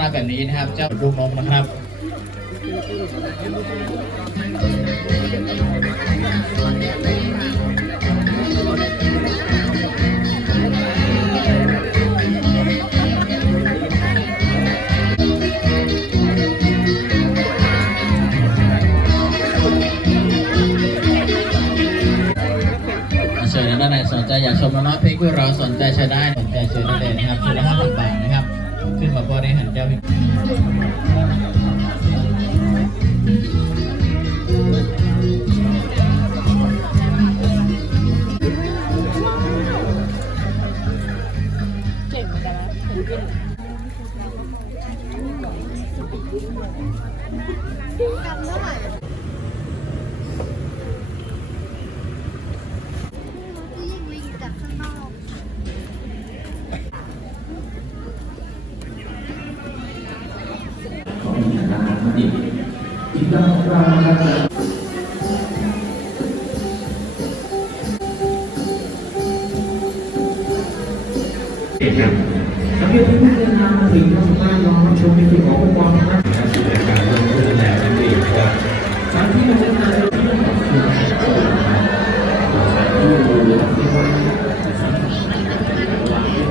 กาแบบนี้นะครับ เจ้าลูกนกนะครับเชิญด้านในสนใจอยากชมน้องเพลงพวกเราสนใจใช้ได้สนใจเชิญได้เลยนะครับชุดละห้าสิบบาท ขอบริหารเจ้าพิ เอกครับนักเรียนที่เพิ่งเดินทางมาถึงก็สามารถรอรับชมในส่วนขององค์กรนะครับการสื่อสารการเริ่มต้นแล้วนั่นเองครับสถานที่มาเดินทางเราที่ต้องขอบคุณนะครับสถานที่ดูที่ว่าสถานที่ระหว่างเรื่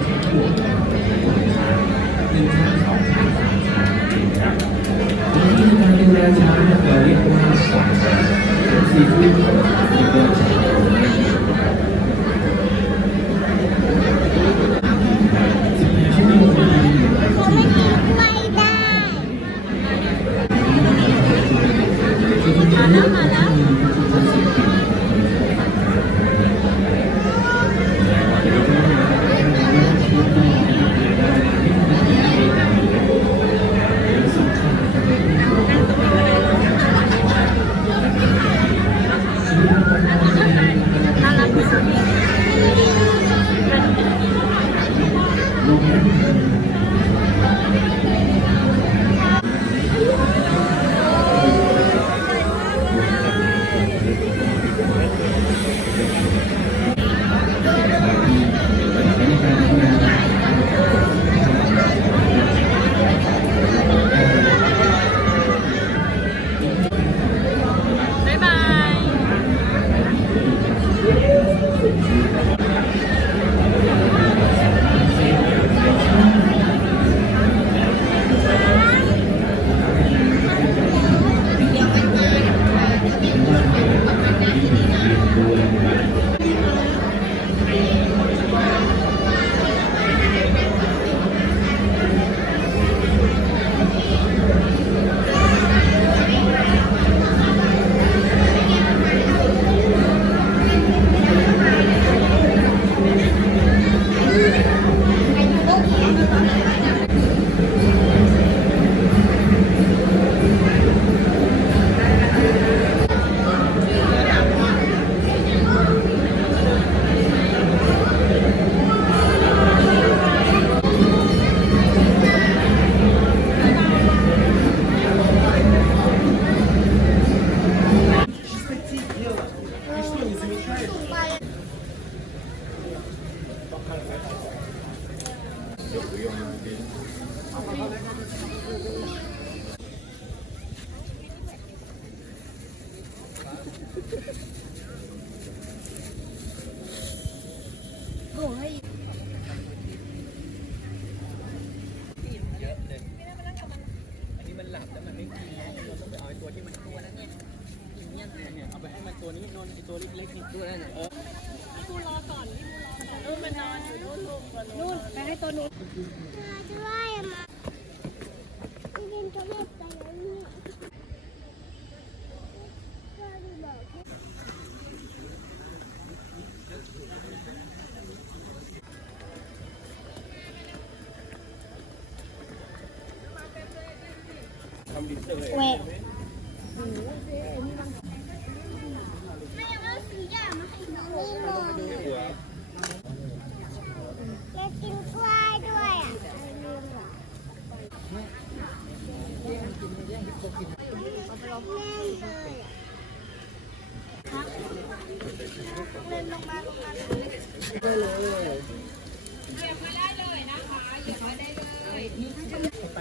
อันนี้มันหลับแล้วมันไม่ขี่เราต้องไปเอาไอ้ตัวที่มันตัวนั้นเนี่ยบเลยเนี่ยเอาไปให้มันตัวนี้นนตัวเล็กๆนิดเดียวได้ไหมเออตัวรอก่อนนี่รอนุ่มมันนอนอยู่โน่นโน่นไปให้ตัวโน่น แหวะไม่เอาสีอย่างมาให้หนูนี่มองจะกินกล้วยด้วยอะลืมเหรอแน่เลยอะครับเล่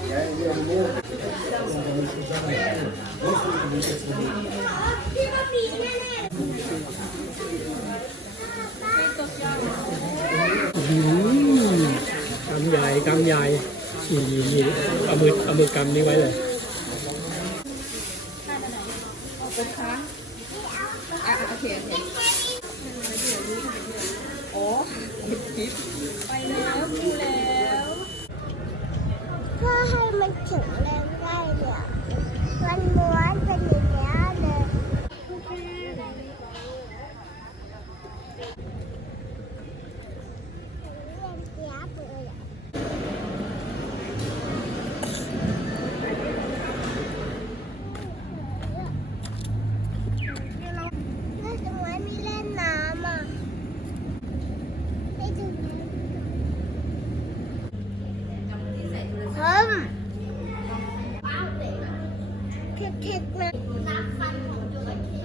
กำใหญ่กำใหญ่นี่นี่นี่เอามือเอามือกำนี้ไว้เลย เพื่อให้มันแข็งแรงได้เนี่ยมันม้วนเป็นอย่างนี้ยเลยเรียนเจี๊ยบเลยอะแล้วทำไมไม่เล่นน้ำอะไม่ถึงน้ำ ทำเผ็ดๆนะน้ำฟันของจระเข้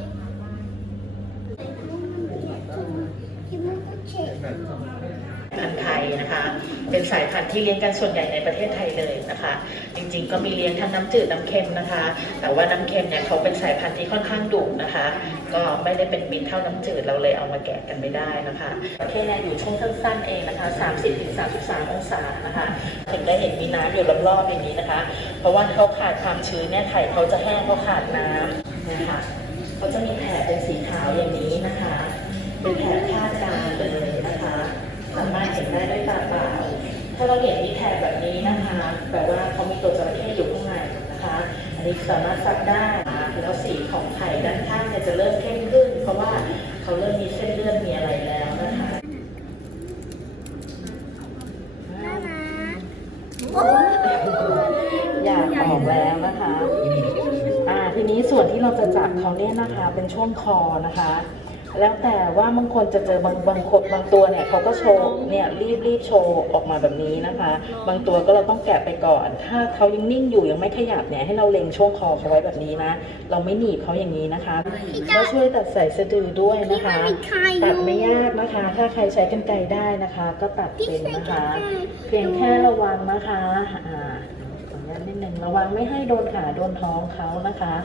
ที่มันก็เจ็บ พันธุ์ไทยนะคะ เป็นสายพันธุ์ ที่เลี้ยงกันส่วนใหญ่ในประเทศไทยเลยนะคะ จริงๆ ก็มีเลี้ยงทั้งน้ำจืดน้ำเค็มนะคะ แต่ว่าน้ำเค็มเนี่ยเขาเป็นสายพันธุ์ที่ค่อนข้างดุนะคะ ก็ไม่ได้เป็นบินเท่าน้ำจืดเราเลยเอามาแกะกันไม่ได้นะคะประเทศเนี่ยอยู่ช่วงสั้นๆเองนะคะ 30-33 องศานะคะถึงได้เห็นมีน้ำอยู่รอบๆอย่างนี้นะคะ เพราะว่าเขาขาดความชื้นเนี่ยไข่เขาจะแห้งเพราะขาดน้ำนะคะเขาจะมีแผลเป็นสีขาวอย่างนี้นะคะ เป็นแผลคาดการเลยนะคะ สามารถเห็นได้ด้วย ถ้าเราเห็นมีแถบแบบนี้นะคะแปลว่าเขามีตัวจระเข้อยู่ข้างในนะคะ อันนี้สามารถซับได้แล้วสีของไข่ด้านข้างเนี่ยจะเริ่มเข้มขึ้น เพราะว่าเขาเริ่มมีเส้นเลือดมีอะไรแล้วนะคะอยากออกแล้วนะคะ อ่าทีนี้ส่วนที่เราจะจับเขาเนี่ยนะคะ เป็นช่วงคอนะคะ แล้วแต่ว่าบางคนจะเจอบางบางคนบางตัวเนี่ยเขาก็โชว์เนี่ยรีบรีบโชว์ออกมาแบบนี้นะคะ บางตัวก็เราต้องแกะไปก่อน ถ้าเขายังนิ่งอยู่ยังไม่ขยับเนี่ยให้เราเล็งช่วงคอเขาไว้แบบนี้นะ เราไม่หนีบเขาอย่างนี้นะคะก็ช่วยตัดใส่สะดือด้วยนะคะ ตัดไม่ยากนะคะ ถ้าใครใช้กรรไกรได้นะคะ ก็ตัดเป็นนะคะ เพียงแค่ระวังนะคะอ่าขออนุญาตนิดนึงระวังไม่ให้โดนขาโดนท้องเขานะคะ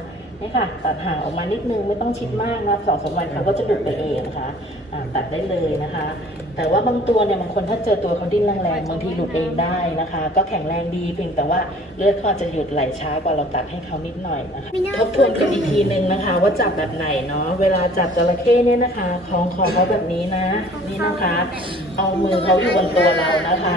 นี่ค่ะ ตัดห่างออกมานิดนึงไม่ต้องชิดมากนะสองสามวันเขาก็จะหลุดไปเองนะคะอ่าตัดได้เลยนะคะ แต่ว่าบางตัวเนี่ยบางคนถ้าเจอตัวเขาดิ้นแรงๆบางทีหลุดเองได้นะคะ ก็แข็งแรงดีเพียงแต่ว่าเลือดเขาอาจจะหยุดไหลช้ากว่าเราตัดให้เขานิดหน่อยนะคะทบทวนกันอีกทีนึงนะคะ ว่าจับแบบไหนเนาะเวลาจับจระเข้เนี่ยนะคะคล้องคอเขาแบบนี้นะนี่นะคะ เอามือเขาอยู่บนตัวเรานะคะ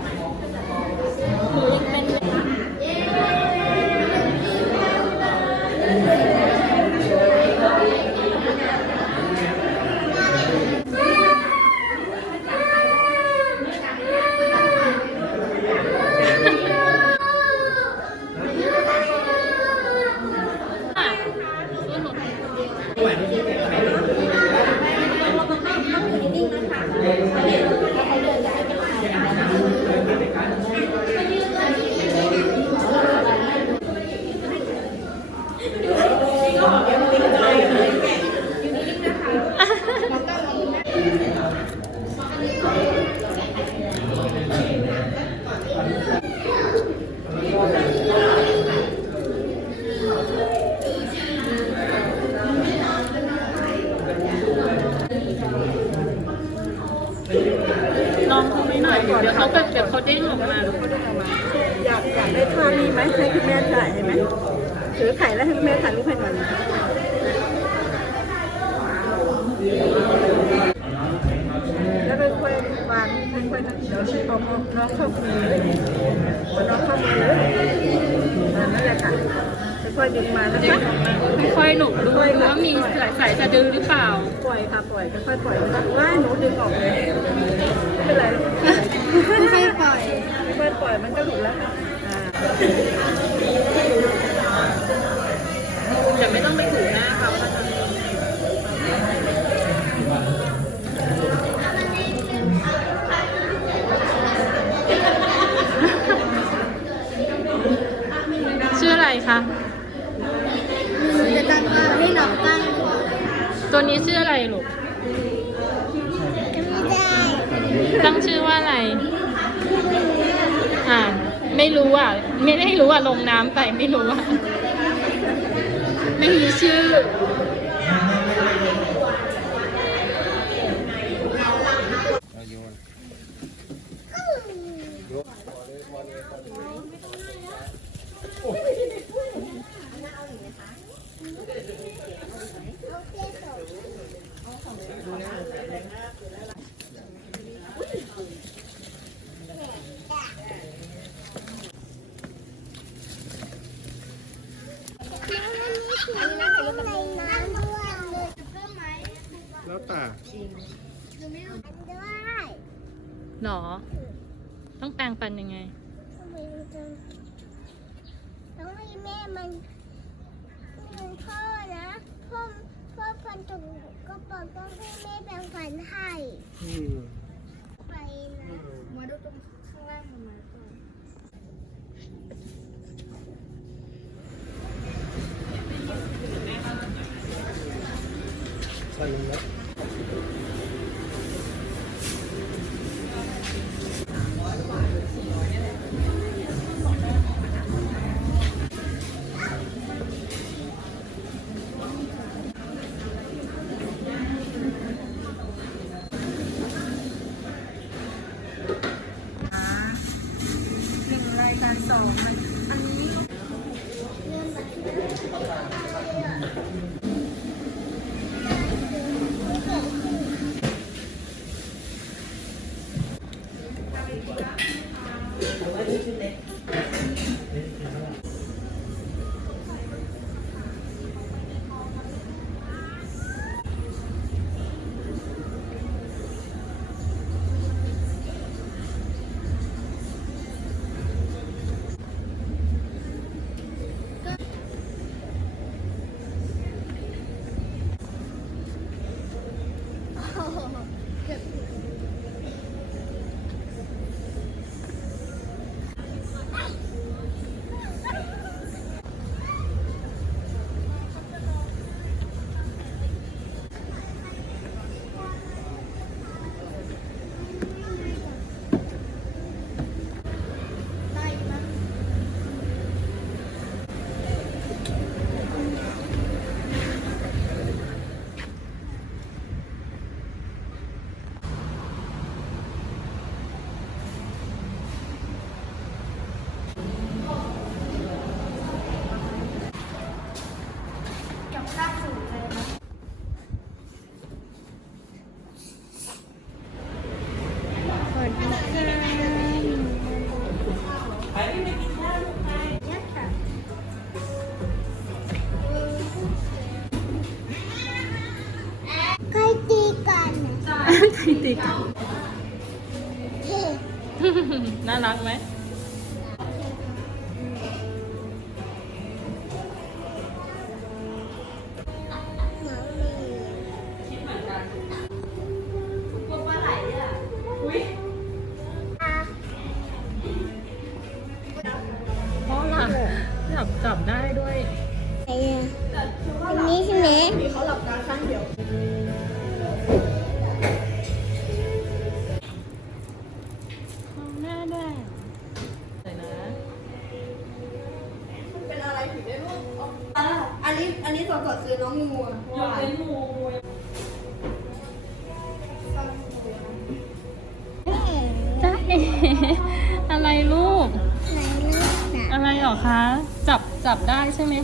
ลองเขาไม่หน่อยเดี๋ยวเขาก็เดี๋ยวเขาเด้งออกมาแล้วเขาเด้งออกมา อยากอยากได้ท่านี้ไหมให้คุณแม่ถ่ายให้ไหมถือไข่แล้วให้คุณแม่ถ่ายรูปให้หน่อย แล้วค่ ค่อยๆนั่นเดี๋ยวพอน้องเข้ามือพอน้องเข้ามืออ่านั่นแหละค่ะค่อยๆดึงมานะคะค่อยๆหนุกดูว่ามีสายสายสะดือหรือเปล่า ปล่อยค่ะปล่อยค่อยๆปล่อยนะคะว่าหนูดึงออกเลยไม่เป็นไรค่อยปล่อยค่อยๆปล่อยมันก็หลุดแล้วค่ะอ่าไม่ต้องไปถูหน้าเขาก็จะ ชื่ออะไรคะหนูจะตั้งเอาให้น้องตั้งก่อนตัวนี้ชื่ออะไรลูกจะไม่ได้ตั้งชื่อว่าอะไร อ่าไม่รู้อะ ไม่ได้รู้อะ ลงน้ำไปไม่รู้อะ ไม่มีชื่อ อันนี้คือในน้ำด้วยเลยเพิ่มไหม แล้วแต่ อันด้วย หรอ ต้องแปลงฟันยังไง ทำไมมันจะต้องให้แม่มันมันพ่อนะ พ่อพ่อฟันตรงก็บอกต้องให้แม่แปรงฟันให้อืม ไปนะมาดูตรงข้างล่างมันมา การสองมันอันนี้ ใครตีกัน น่ารักไหม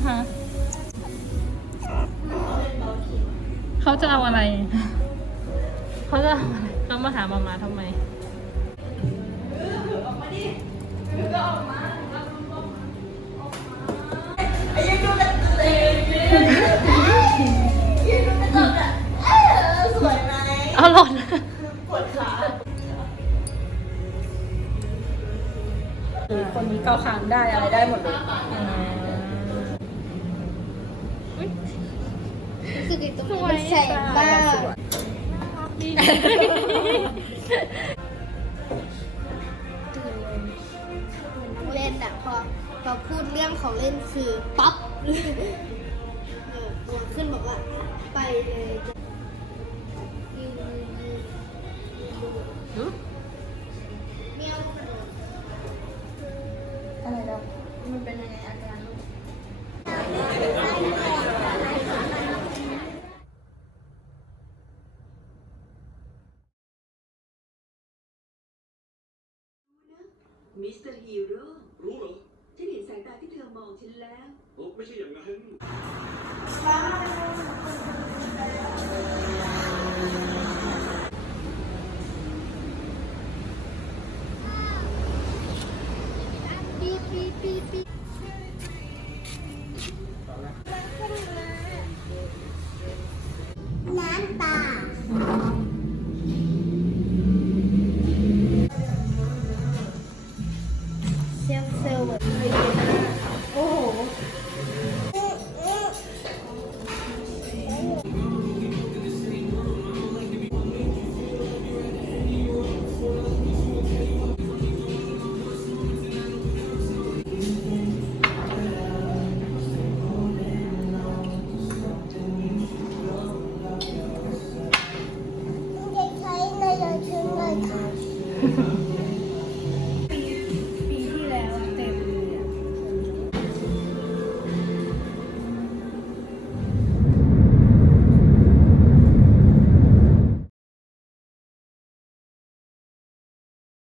คะ เขาจะเอาอะไร เขาจะเอาอะไรเขามาหามมามาทำไมเอาหล่นคนนี้เกาคางได้อะไรได้หมดเลย รู้ สึกตรงนี้มันแสบมากเล่นอะพอพอพูดเรื่องของเล่นคือป๊อปเออตัวขึ้นบอกว่า ไปเลยยื มิส